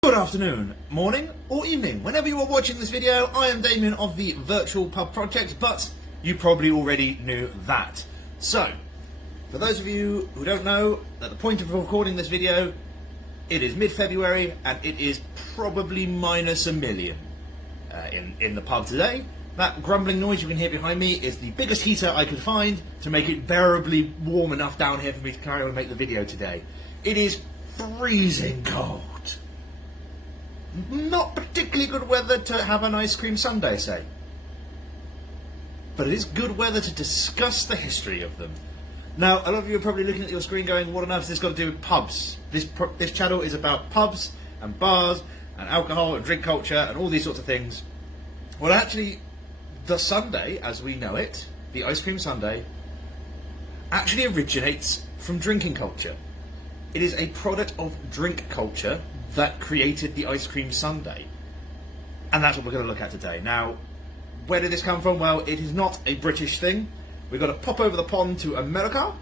Good afternoon, morning or evening, whenever you are watching this video. I am Damien of the Virtual Pub Project, but you probably already knew that. So, for those of you who don't know, at the point of recording this video, it is mid-February and it is probably minus a million in the pub today. That grumbling noise you can hear behind me is the biggest heater I could find to make it bearably warm enough down here for me to carry on and make the video today. It is freezing cold. Not particularly good weather to have an ice cream sundae, say. But it is good weather to discuss the history of them. Now, a lot of you are probably looking at your screen going, what on earth has this got to do with pubs? This channel is about pubs and bars and alcohol and drink culture and all these sorts of things. Well, actually, the sundae, as we know it, the ice cream sundae, actually originates from drinking culture. It is a product of drink culture that created the ice cream sundae. And that's what we're going to look at today. Now, where did this come from? Well, it is not a British thing. We've got to pop over the pond to America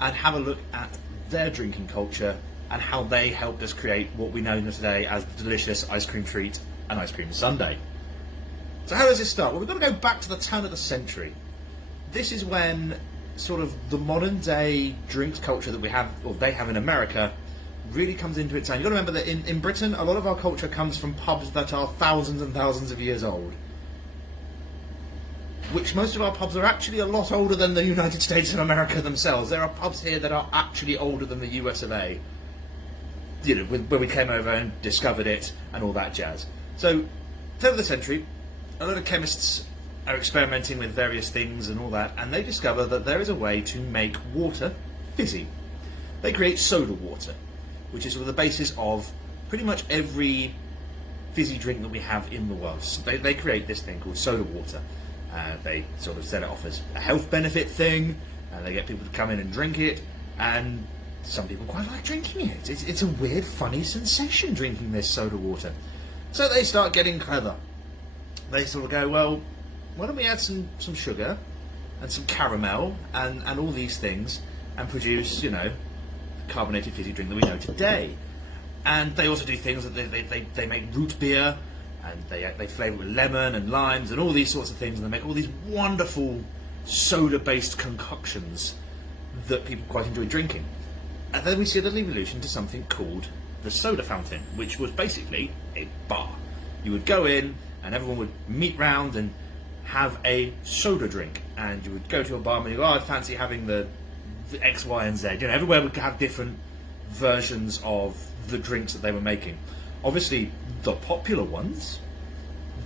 and have a look at their drinking culture and how they helped us create what we know today as the delicious ice cream treat, an ice cream sundae. So how does this start? Well, we've got to go back to the turn of the century. This is when sort of the modern day drinks culture that we have, or they have in America, really comes into its own. You've got to remember that in Britain, a lot of our culture comes from pubs that are thousands and thousands of years old. Which most of our pubs are actually a lot older than the United States and America themselves. There are pubs here that are actually older than the US of A. You know, when we came over and discovered it and all that jazz. So, turn of the century, a lot of chemists are experimenting with various things and all that, and they discover that there is a way to make water fizzy. They create soda water, which is sort of the basis of pretty much every fizzy drink that we have in the world. So they create this thing called soda water. They sort of set it off as a health benefit thing, and they get people to come in and drink it, and some people quite like drinking it. It's a weird, funny sensation drinking this soda water. So they start getting clever. They sort of go, well, why don't we add some sugar and some caramel and all these things and produce, you know, carbonated fizzy drink that we know today. And they also do things that they make root beer, and they flavour it with lemon and limes and all these sorts of things, and they make all these wonderful soda-based concoctions that people quite enjoy drinking. And then we see a little evolution to something called the soda fountain, which was basically a bar. You would go in and everyone would meet round and have a soda drink, and you would go to a bar and you go, oh, I fancy having the X, Y, and Z. You know, everywhere we could have different versions of the drinks that they were making. Obviously, the popular ones,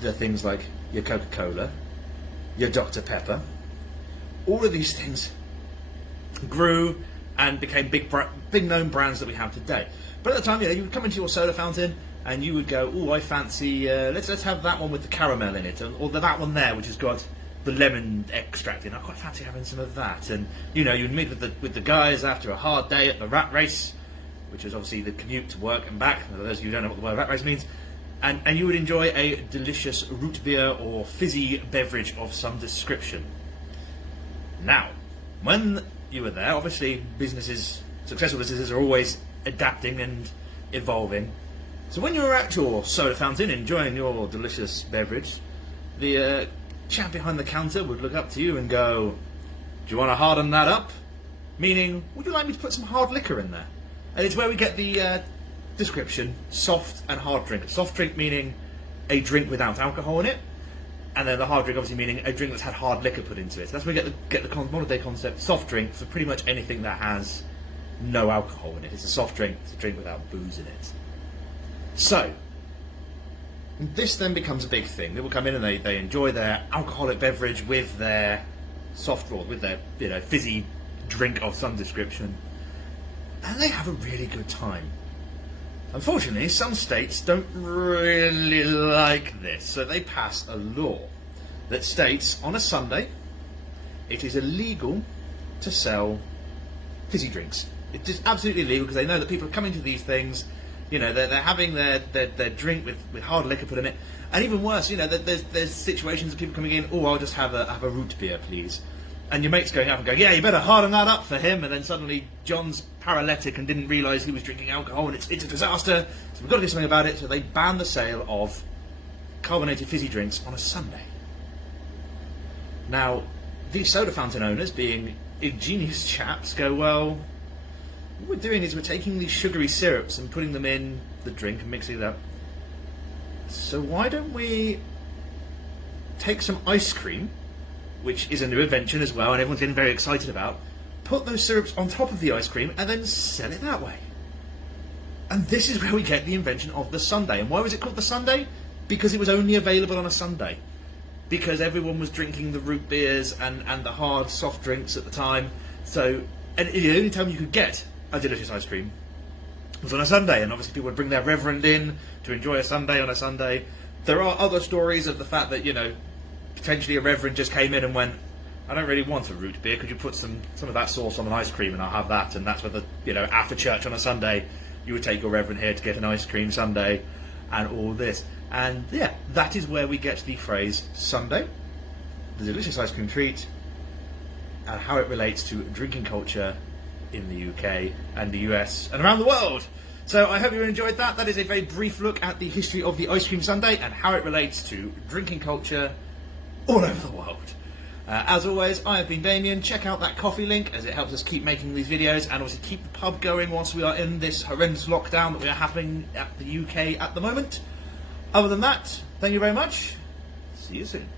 the things like your Coca-Cola, your Dr. Pepper, all of these things grew and became big known brands that we have today. But at the time, you know, you would come into your soda fountain and you would go, oh, I fancy, let's have that one with the caramel in it, or that one there, which has got the lemon extract in. I quite fancy having some of that. And you know, you'd meet with the guys after a hard day at the rat race, which was obviously the commute to work and back. For those of you who don't know what the word rat race means, and you would enjoy a delicious root beer or fizzy beverage of some description. Now, when you were there, obviously successful businesses are always adapting and evolving. So when you were at your soda fountain enjoying your delicious beverage, the chap behind the counter would look up to you and go, do you want to harden that up? Meaning, would you like me to put some hard liquor in there? And it's where we get the description, soft and hard drink. Soft drink meaning a drink without alcohol in it, and then the hard drink obviously meaning a drink that's had hard liquor put into it. So that's where we get the modern day concept, soft drink, for pretty much anything that has no alcohol in it. It's a soft drink, it's a drink without booze in it. So, this then becomes a big thing. People come in and they enjoy their alcoholic beverage with their soft draw, with their, you know, fizzy drink of some description, and they have a really good time. Unfortunately, some states don't really like this, so they pass a law that states on a Sunday it is illegal to sell fizzy drinks. It's just absolutely illegal because they know that people are coming to these things. You know, they're having their drink with hard liquor put in it, and even worse, you know, there's situations of people coming in. Oh, I'll just have a root beer, please. and your mate's going up and going, yeah, you better harden that up for him, and then suddenly John's paralytic and didn't realise he was drinking alcohol, and it's a disaster, so we've got to do something about it. So they banned the sale of carbonated fizzy drinks on a Sunday. Now, these soda fountain owners, being ingenious chaps, go, well, what we're doing is we're taking these sugary syrups and putting them in the drink and mixing it up. So why don't we take some ice cream, which is a new invention as well, and everyone's getting very excited about, put those syrups on top of the ice cream and then sell it that way. And this is where we get the invention of the sundae. And why was it called the sundae? Because it was only available on a Sunday. Because everyone was drinking the root beers and the hard soft drinks at the time. So, and the only time you could get a delicious ice cream was on a Sunday. And obviously people would bring their reverend in to enjoy a sundae on a Sunday. There are other stories of the fact that, you know, potentially a reverend just came in and went, I don't really want a root beer, could you put some of that sauce on an ice cream and I'll have that. And that's where the, you know, after church on a Sunday, you would take your reverend here to get an ice cream sundae and all this. And yeah, that is where we get the phrase sundae, the delicious ice cream treat, and how it relates to drinking culture in the UK and the US and around the world. So I hope you enjoyed that. That is a very brief look at the history of the ice cream sundae and how it relates to drinking culture all over the world. As always, I have been Damien. Check out that coffee link as it helps us keep making these videos and also keep the pub going whilst we are in this horrendous lockdown that we are having at the UK at the moment. Other than that, thank you very much. See you soon.